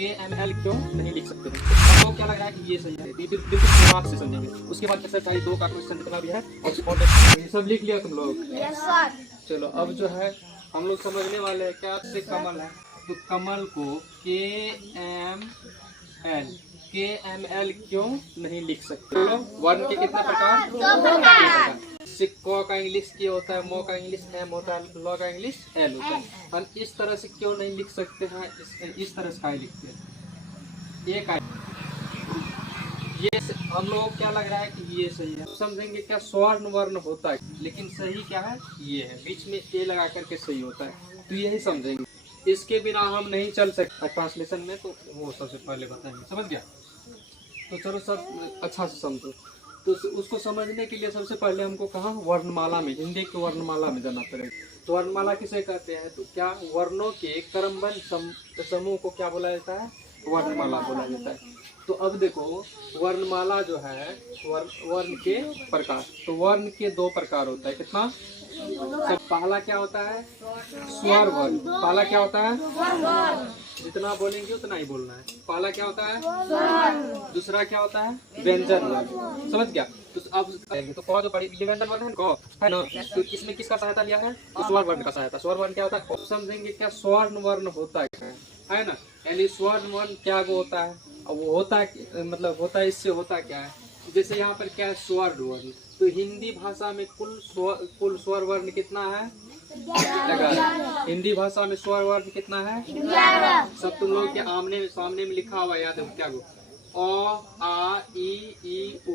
KML क्यों नहीं लिख सकते हैं? आपको क्या लग रहा है कि ये सही है? बिल्कुल दिमाग से समझेंगे। उसके बाद एक्सरसाइज 2 का क्वेश्चन जितना भी है ये सब लिख लिया तुम लोग? Yes sir. चलो अब जो है हम लोग समझने वाले हैं क्या से कमल है, तो कमल को KML क्यों नहीं लिख सकते? बोलो वर्ण के कितने प्रकार? 2 प्रकार। क का इंग्लिश के होता है, म का इंग्लिश एम होता है, ल का इंग्लिश एल होता है। हम इस तरह से क्यों नहीं लिख सकते हैं? इस तरह से लिखते हैं ये का ये हम लोगों को क्या लग रहा है कि ये सही है? समझेंगे क्या स्वर्ण वर्ण होता है, लेकिन सही क्या है? ये है, बीच में ए लगा करके सही होता है, तो यही समझेंगे। इसके बिना हम नहीं चल सकते ट्रांसलेशन में, तो वो सबसे पहले बताएंगे। समझ गया? तो चलो सब अच्छा से समझो। तो उसको समझने के लिए सबसे पहले हमको कहाँ वर्णमाला में, हिंदी की वर्णमाला में जाना पड़ेगा। तो वर्णमाला किसे कहते हैं? तो क्या वर्णों के क्रमबद्ध समूह को क्या बोला जाता है? वर्णमाला बोला जाता है। तो अब देखो वर्णमाला जो है वर्ण के प्रकार, तो वर्ण के 2 प्रकार होता है। कितना? सब पहला क्या होता है? स्वर वर्ण। पहला क्या होता है? जितना बोलेंगे उतना ही बोलना है। पहला क्या होता है? दूसरा क्या होता है? व्यंजन वर्ण। समझ गया? तो अब तो कौ जो पढ़ी व्यंजन वर्ण है, कौ है ना, तो इसमें किसका सहायता लिया है? तो स्वर वर्ण का सहायता। स्वर वर्ण क्या होता है? समझेंगे क्या स्वर्ण वर्ण होता है ना, यानी स्वर्ण वर्ण क्या वो होता है? अब वो होता है मतलब होता है, इससे होता क्या है? जैसे यहाँ पर क्या है? स्वर्ण वर्ण। तो हिंदी भाषा में कुल स्वर वर्ण कितना है? 11। हिंदी भाषा में स्वर वर्ण कितना है? 11। सब तुम लोग के आमने सामने में लिखा हुआ याद है क्या? ओ आ ई उ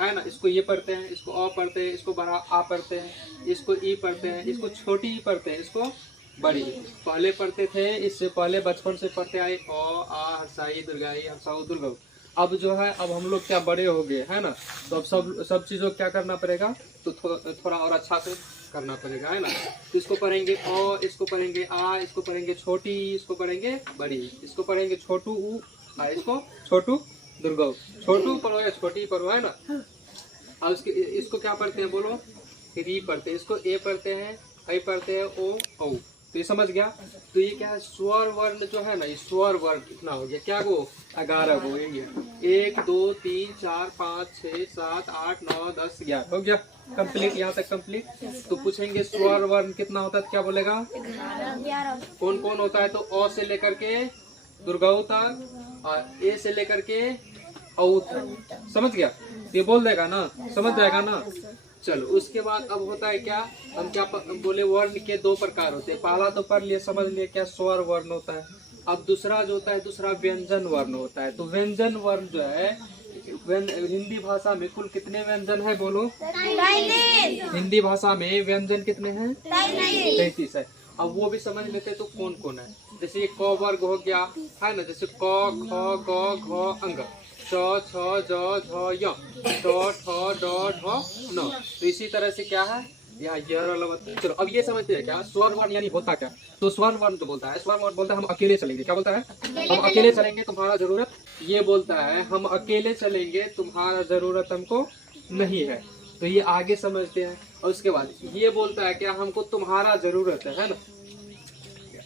है ना। इसको ये पढ़ते हैं, इसको अ पढ़ते हैं, इसको बड़ा आ पढ़ते हैं, इसको ई पढ़ते हैं, इसको छोटी ई पढ़ते हैं, इसको बड़ी पहले पढ़ते थे। इससे पहले बचपन से पढ़ते आए अ आ हसाई दुर्गाई हसाऊ दुर्गा। अब जो है अब हम लोग क्या बड़े हो गए है ना, तो अब सब चीजों क्या करना पड़ेगा? तो थोड़ा और अच्छा से करना पड़ेगा, है ना। तो इसको पढ़ेंगे अ, इसको पढ़ेंगे आ, इसको पढ़ेंगे छोटी, इसको पढ़ेंगे बड़ी, इसको पढ़ेंगे छोटू ऊ, इसको छोटू दुर्गा। छोटू पढ़ो या छोटी पढ़ो, है ना। अब इसको क्या पढ़ते हैं? बोलो री पढ़ते हैं, इसको ए पढ़ते हैं, ऐ पढ़ते हैं, ओ औ। तो ये समझ गया? तो ये क्या है? स्वर वर्ण जो है ना, ये स्वर वर्ण कितना हो गया? क्या गो? 11 गो। 1 2 3 4 5 6 7 8 9 10 11 हो गया कंप्लीट। यहाँ तक कंप्लीट। तो पूछेंगे स्वर वर्ण कितना होता है? क्या बोलेगा? 11। कौन कौन होता है? तो अ से लेकर के दुर्गाऊ तक और ए से लेकर के औ तक। समझ गया? ये बोल देगा ना, समझ जाएगा ना। चलो उसके बाद अब होता है क्या? हम क्या बोले? वर्ण के 2 प्रकार होते हैं। पहला तो पढ़ लिए, समझ लिए क्या स्वर वर्ण होता है। अब दूसरा जो होता है, दूसरा व्यंजन वर्ण होता है। तो व्यंजन वर्ण जो है हिंदी भाषा में कुल कितने व्यंजन है? बोलो। 33। हिंदी भाषा में व्यंजन कितने हैं? 33 है। अब वो भी समझ लेते तो कौन कौन है। जैसे क वर्ग हो गया, है ना। जैसे क ख ग घ अंग, च छ ज झ य, ट ठ ड ढ न। तो इसी तरह से क्या है? चलो अब ये समझते हैं क्या स्वर वर्ण यानी होता क्या? तो स्वर वर्ण तो बोलता है, स्वर वर्ण बोलता है हम अकेले चलेंगे। क्या बोलता है? हम अकेले चलेंगे, तुम्हारा जरूरत। ये बोलता है हम अकेले चलेंगे, तुम्हारा जरूरत हमको नहीं है। तो ये आगे समझते हैं। और उसके बाद ये बोलता है क्या? हमको तुम्हारा जरूरत है ना।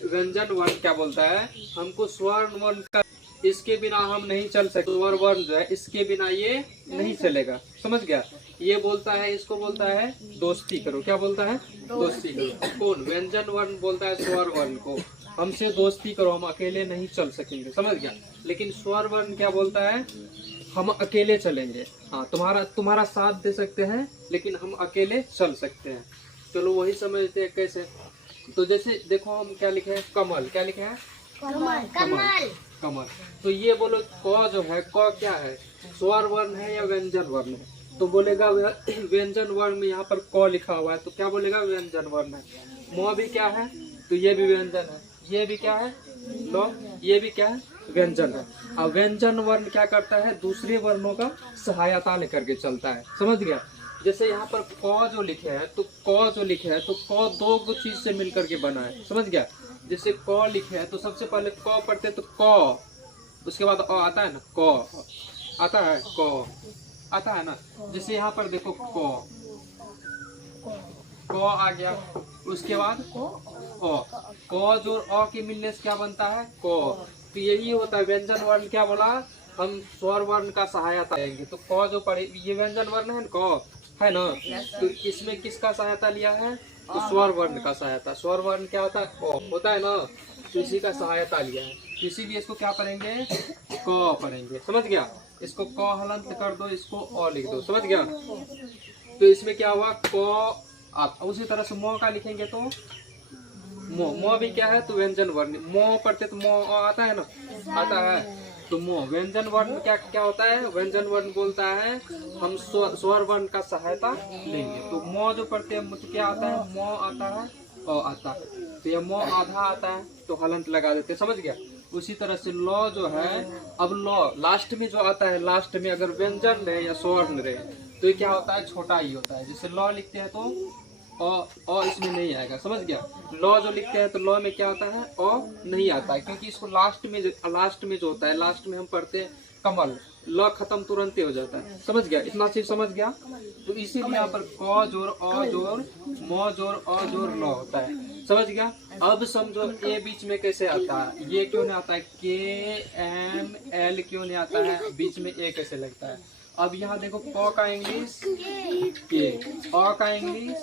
व्यंजन वर्ण क्या बोलता है? हमको स्वर्ण वर्ण का, इसके बिना हम नहीं चल सकते। स्वर वर्ण जो है इसके बिना ये नहीं चलेगा। समझ गया? ये बोलता है, इसको बोलता है दोस्ती करो। क्या बोलता है? दोस्ती करो। कौन? व्यंजन वर्ण बोलता है स्वर वर्ण को हमसे दोस्ती करो, हम अकेले नहीं चल सकेंगे। समझ गया? लेकिन स्वर वर्ण क्या बोलता है? हम अकेले चलेंगे। हाँ, तुम्हारा साथ दे सकते हैं, लेकिन हम अकेले चल सकते हैं। चलो वही समझते हैं कैसे। तो जैसे देखो हम क्या लिखे हैं? कमल। क्या लिखे हैं? कमल। कमल। तो ये बोलो क जो है, क क्या है? स्वर वर्ण है या व्यंजन वर्ण है? तो बोलेगा व्यंजन वर्ण में यहाँ पर क लिखा हुआ है, तो क्या बोलेगा? व्यंजन वर्ण है। म भी क्या है? तो ये भी व्यंजन है। ये भी क्या है? तो ये भी क्या है? व्यंजन है। अब व्यंजन वर्ण क्या करता है? दूसरे वर्णों का सहायता लेकर के चलता है। समझ गया? जैसे यहाँ पर क जो लिखे हैं, तो क जो लिखे हैं, तो क 2 चीज से मिलकर के बना है। समझ गया? जैसे क लिखे हैं तो सबसे पहले क पढ़ते हैं, तो क, उसके बाद अ आता है ना, क आता है, क आता है ना। जैसे यहाँ पर देखो क आ गया, उसके बाद अ, क जो अ के मिलने से क्या बनता है? क। तो यही होता है व्यंजन वर्ण। क्या बोला, हम स्वर वर्ण का सहायता लेंगे। तो क जो पढ़े, ये व्यंजन वर्ण है ना, क है ना, तो इसमें किसका सहायता लिया है, तो स्वर वर्ण का सहायता। स्वर वर्ण क्या होता है, क होता है ना, तो इसी का सहायता लिया है। तो इसीलिए इसको क्या पढ़ेंगे, क पढ़ेंगे। समझ गया, इसको क हलंत कर दो, इसको अ लिख दो। समझ गया, तो इसमें क्या हुआ, क आप उसी तरह से म का लिखेंगे तो मो, मो भी क्या है, तो व्यंजन वर्ण। मो पढ़ते तो मो आता है ना, आता है। तो मो व्यंजन वर्ण क्या क्या होता है, व्यंजन वर्ण बोलता है हम स्वर वर्ण का सहायता लेंगे। तो मो जो पढ़ते हैं तो क्या आता है, मो आता है, अ आता है। तो ये मो आधा आता है तो हलंत लगा देते हैं। समझ गया। उसी तरह से लॉ जो है, अब लॉ लास्ट में जो आता है, लास्ट में अगर व्यंजन रहे या स्वर्ण रहे तो ये क्या होता है, छोटा ही होता है। जैसे लॉ लिखते हैं तो अ इसमें नहीं आएगा। समझ गया। लॉ जो लिखते हैं तो लॉ में क्या होता है, अ नहीं आता है, क्योंकि इसको लास्ट में जो होता है, लास्ट में हम पढ़ते हैं कमल, ल खत्म तुरंत ही हो जाता है। समझ गया, इतना चीज समझ गया। तो इसीलिए यहाँ पर क जोड़ अ जोड़ म जोड़ अ जोड़ ल होता है। समझ गया। अब समझो ए बीच में कैसे आता है, ये क्यों नहीं आता है, के एम एल क्यों नहीं आता है, बीच में ए कैसे लगता है। अब यहाँ देखो, क का इंग्लिश के, अ का इंग्लिश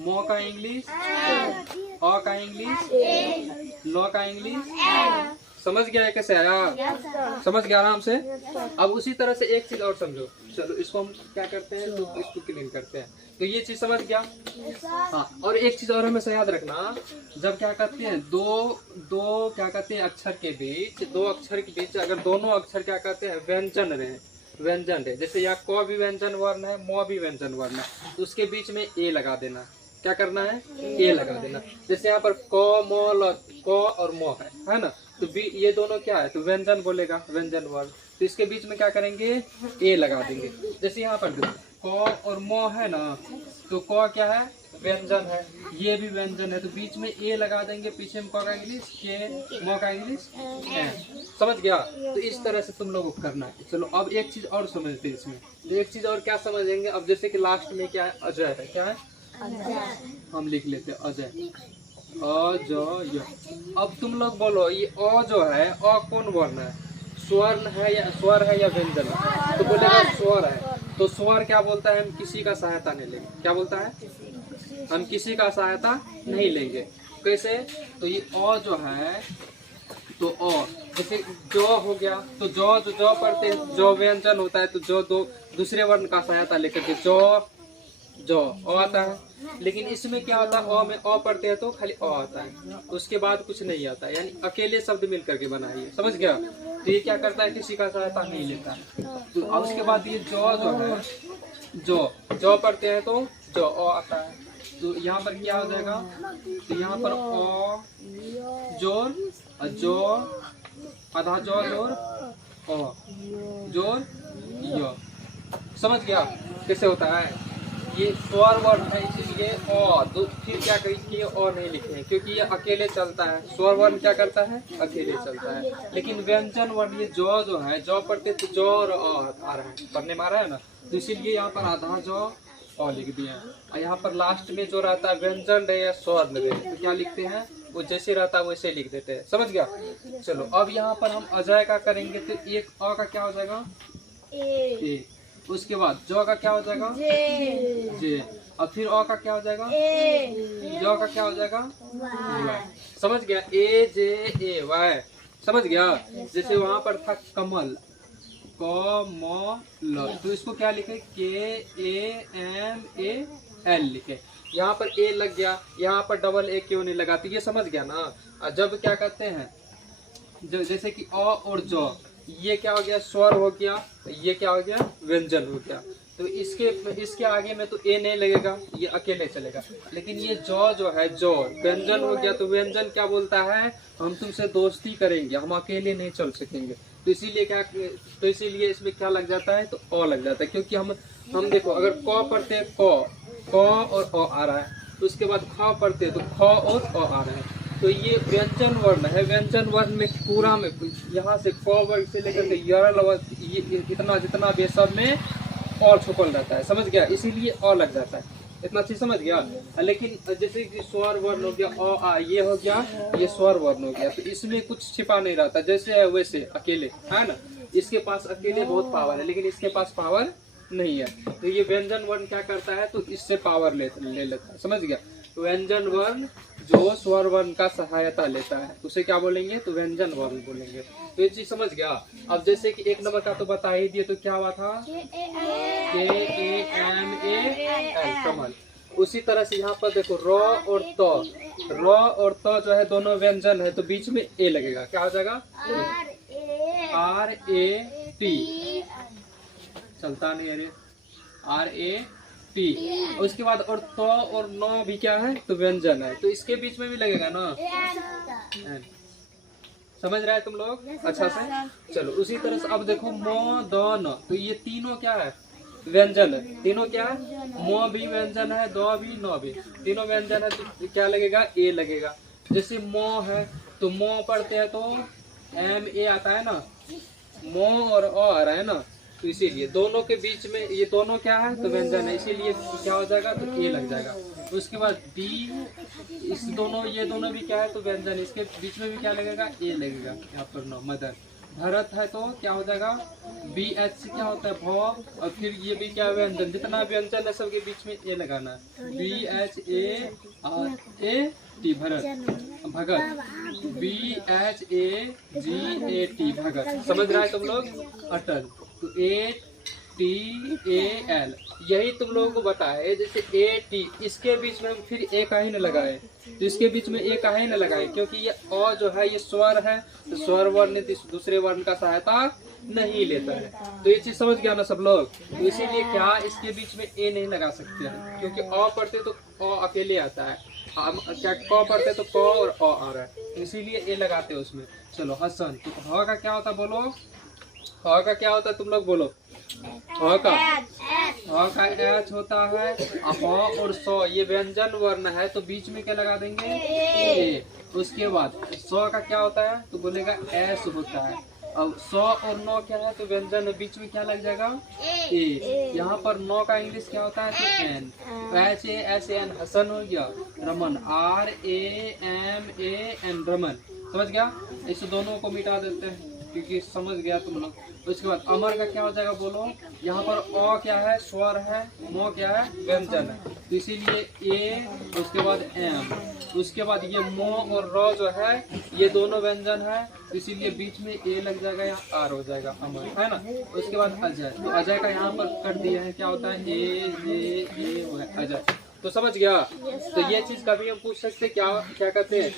मो का इंग्लिश, अ का इंग्लिश, ल का इंग्लिश। समझ गया है कैसे आया, समझ गया आराम से। अब उसी तरह से एक चीज और समझो। चलो इसको हम क्या करते हैं, तो इसको क्लीन करते हैं। तो ये चीज समझ गया। हाँ, और एक चीज और हमेशा याद रखना, जब क्या कहते हैं दो क्या कहते हैं अक्षर के बीच, दो अक्षर के बीच अगर दोनों अक्षर क्या कहते हैं व्यंजन रहे, व्यंजन है, जैसे यहाँ क भी व्यंजन वर्ण है, म भी व्यंजन वर्ण है, तो उसके बीच में ए लगा देना। क्या करना है, ए लगा देना। जैसे यहाँ पर क म ल, क और म है ना, तो ये दोनों क्या है, तो व्यंजन बोलेगा, व्यंजन वर्ण। तो इसके बीच में क्या करेंगे, ए लगा देंगे। जैसे यहाँ पर क और म है ना, तो क क्या है, व्यंजन है, ये भी व्यंजन है, तो बीच में ए लगा देंगे, पीछे में क का इंग्लिश के, म का इंग्लिश ए। समझ गया। तो इस तरह से तुम लोगों को करना है। चलो अब एक चीज और समझते हैं इसमें। तो एक चीज और क्या समझेंगे, अब जैसे कि लास्ट में क्या है, अजय है, क्या है, हम लिख लेते हैं अजय, अजय। अब तुम लोग बोलो, ये अ जो है, अ कौन वर्ण है, स्वर्ण है या स्वर है या व्यंजन है, तो बोलेगा स्वर है। तो स्वर क्या बोलता है, हम किसी का सहायता नहीं लेंगे। क्या बोलता है, हम किसी का सहायता नहीं लेंगे। कैसे, तो ये अ जो है, तो अ जैसे जो हो गया, तो जो पढ़ते हैं, जो व्यंजन होता है, तो जो दो दूसरे वर्ण का सहायता लेकर के जो अ आता है। लेकिन इसमें क्या होता है, अ में अ पढ़ते हैं तो खाली अ आता है, उसके बाद कुछ नहीं आता है, यानी अकेले शब्द मिल करके बना है। समझ गया। तो ये क्या करता है, किसी का सहायता नहीं लेता है। तो अब उसके बाद ये जो है, जो पढ़ते हैं तो जो अ आता है। तो यहाँ पर क्या हो जाएगा, तो यहाँ पर अ जोड़ जोड़ आधा जोड़ अ जोड़ य। समझ गया कैसे होता है। ये स्वर वर्ण है, इसीलिए तो फिर क्या करेंगे, और नहीं लिखे हैं, क्योंकि ये अकेले चलता है। स्वर वर्ण क्या करता है, अकेले चलता है। लेकिन व्यंजन वर्ण ये जो है, जो पढ़ते तो जो और आ रहा है, पढ़ने में आ रहा है ना, तो इसीलिए यहाँ पर आधा जो और लिख दिया। और यहाँ पर लास्ट में जो रहता है व्यंजन रहे या स्वर्ण रहे, तो क्या लिखते हैं, वो जैसे रहता है वैसे लिख देते हैं। समझ गया। चलो अब यहाँ पर हम अजय का करेंगे, तो एक अ का क्या हो जाएगा, ए। उसके बाद जो का क्या हो जाएगा, जे। अब फिर अ का क्या हो जाएगा, जो का क्या हो जाएगा, वाय। समझ गया, ए जे ए वाय। समझ गया। जैसे वहां पर था कमल, क म ल, तो इसको क्या लिखे, के ए एम ए एल लिखे। यहाँ पर ए लग गया, यहाँ पर डबल ए क्यों नहीं लगा, तो ये समझ गया ना। जब क्या कहते हैं, जैसे कि अ और जो, ये क्या हो गया, स्वर हो गया, ये क्या हो गया, व्यंजन हो गया। तो इसके आगे में तो ए नहीं लगेगा, ये अकेले चलेगा। लेकिन ये जो है, जो व्यंजन हो गया, तो व्यंजन क्या बोलता है, हम तुमसे दोस्ती करेंगे, हम अकेले नहीं चल सकेंगे। तो इसीलिए इसमें क्या लग जाता है, तो अ लग जाता है। क्योंकि हम देखो, अगर क पढ़ते हैं, क और अ आ रहा है, तो उसके बाद ख पढ़ते हैं तो ख और अ आ रहा है। तो ये व्यंजन वर्ण है। व्यंजन वर्ण में पूरा में यहाँ से क वर्ग से लेकर के ये इतना जितना भी सब में और छुपल रहता है। समझ गया, इसीलिए अ लग जाता है। इतना चीज समझ गया। लेकिन जैसे कि स्वर वर्ण हो गया अ आ, ये हो गया, ये स्वर वर्ण हो गया, तो इसमें कुछ छिपा नहीं रहता, जैसे है वैसे अकेले, है ना। इसके पास अकेले बहुत पावर है, लेकिन इसके पास पावर नहीं है। तो ये व्यंजन वर्ण क्या करता है, तो इससे पावर ले लेता है, समझ गया। व्यंजन वर्ण जो स्वर वर्ण का सहायता लेता है उसे क्या बोलेंगे, तो व्यंजन वर्ण बोलेंगे। तो ये चीज समझ गया। अब जैसे कि एक नंबर का तो बता ही दिए, तो क्या हुआ था, KAMAL कमल। उसी तरह से यहाँ पर देखो र और त जो है दोनों व्यंजन है, तो बीच में ए लगेगा, क्या हो जाएगा, RAT, चलता नहीं अरे, RAT। उसके बाद और तो और न भी क्या है, तो व्यंजन है, तो इसके बीच में भी लगेगा ना, एन। समझ रहे हैं तुम लोग अच्छा से। चलो उसी तरह से अब देखो म द न, तो ये तीनों क्या है, व्यंजन है। तीनों क्या है, म भी व्यंजन है, द भी, न भी, तीनों व्यंजन है, तो क्या लगेगा, ए लगेगा। जैसे म है, तो म पढ़ते हैं तो MA आता है ना, म और अ आ रहा है ना, तो इसीलिए दोनों के बीच में ये दोनों क्या है, तो व्यंजन है, इसीलिए क्या हो जाएगा, तो ए लग जाएगा। उसके बाद B, इस दोनों ये दोनों भी क्या है, तो व्यंजन, इसके बीच में भी क्या लगेगा, ए लगेगा। यहाँ पर नो मदर। भरत है तो क्या हो जाएगा, BH से क्या होता है, भ, और फिर ये भी क्या व्यंजन, जितना व्यंजन है सबके बीच में ए लगाना है, BHARAT भरत। भगत, BHAGAT भगत। समझ रहा है तुम लोग, अटल, तो ATAL, यही तुम लोगों को बताया। जैसे AT, इसके बीच में फिर ए का ही न लगाए, तो इसके बीच में ए का ही न लगाए, क्योंकि ये अ जो है ये स्वर है, तो स्वर वर्ण दूसरे वर्ण का सहायता नहीं लेता है। तो ये चीज समझ गया ना सब लोग। तो इसीलिए क्या इसके बीच में ए नहीं लगा सकते हैं, क्योंकि अ पढ़ते तो अ अकेले आता है, क्या क पढ़ते तो क और अ आ रहा है, इसीलिए ए लगाते हैं उसमें। चलो हसन, तो ह का क्या होता है बोलो, ह का क्या होता है तुम लोग बोलो, ह का एच होता है। ह और स ये व्यंजन वर्ण है, तो बीच में क्या लगा देंगे, ए। उसके बाद स का क्या होता है, तो बोलेगा एस होता है। अब स और न क्या है, तो व्यंजन है, बीच में क्या लग जाएगा, ए। यहाँ पर न का इंग्लिश क्या होता है, तो एन। HASAN हसन हो गया। रमन RAMAN रमन। समझ गया, इस दोनों को मिटा देते हैं क्योंकि समझ गया तुम लोग। उसके बाद अमर का क्या हो जाएगा बोलो, यहाँ पर अ क्या है, स्वर है, म क्या है, व्यंजन है, तो इसीलिए ए, उसके बाद एम। उसके बाद ये म और र जो है ये दोनों व्यंजन है, तो इसीलिए बीच में ए लग जाएगा, यहाँ आर हो जाएगा, अमर, है ना। उसके बाद अजय, तो अजय का यहाँ पर कर दिया है, क्या होता है, ए अजय। तो समझ गया। तो ये चीज कभी हम पूछ सकते हैं, क्या कहते हैं,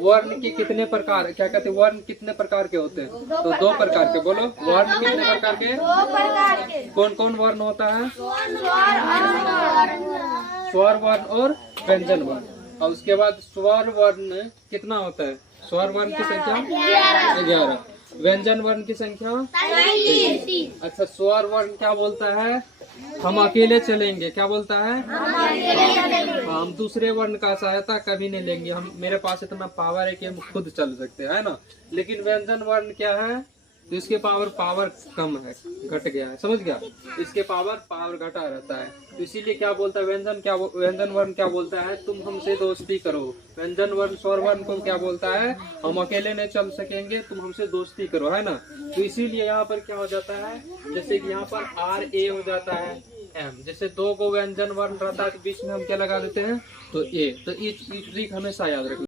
वर्ण के कितने प्रकार, क्या कहते हैं, वर्ण कितने प्रकार के होते हैं, तो 2 प्रकार के। बोलो वर्ण कितने प्रकार के, 2 प्रकार के। कौन कौन वर्ण होता है, स्वर वर्ण और व्यंजन वर्ण। और उसके बाद स्वर वर्ण कितना होता है, स्वर वर्ण की संख्या 11, व्यंजन वर्ण की संख्या 33। अच्छा, स्वर वर्ण क्या बोलता है, हम अकेले चलेंगे, क्या बोलता है, हम दूसरे वर्ण का सहायता कभी नहीं लेंगे, हम मेरे पास इतना पावर है कि हम खुद चल सकते हैं, है ना। लेकिन व्यंजन वर्ण क्या है, तो इसके पावर कम है, घट गया है, समझ गया, इसके पावर घटा रहता है। तो इसीलिए क्या बोलता है व्यंजन वर्ण क्या बोलता है, तुम हमसे दोस्ती करो। व्यंजन वर्ण स्वर वर्ण को क्या बोलता है, हम अकेले नहीं चल सकेंगे, तुम हमसे दोस्ती करो, है ना। तो इसीलिए यहाँ पर क्या हो जाता है, जैसे कि यहाँ पर RA हो जाता है M, जैसे 2 को व्यंजन वर्ण रहता है तो बीच में हम क्या लगा देते हैं, तो ए। तो इस ट्रिक हमेशा याद रखना।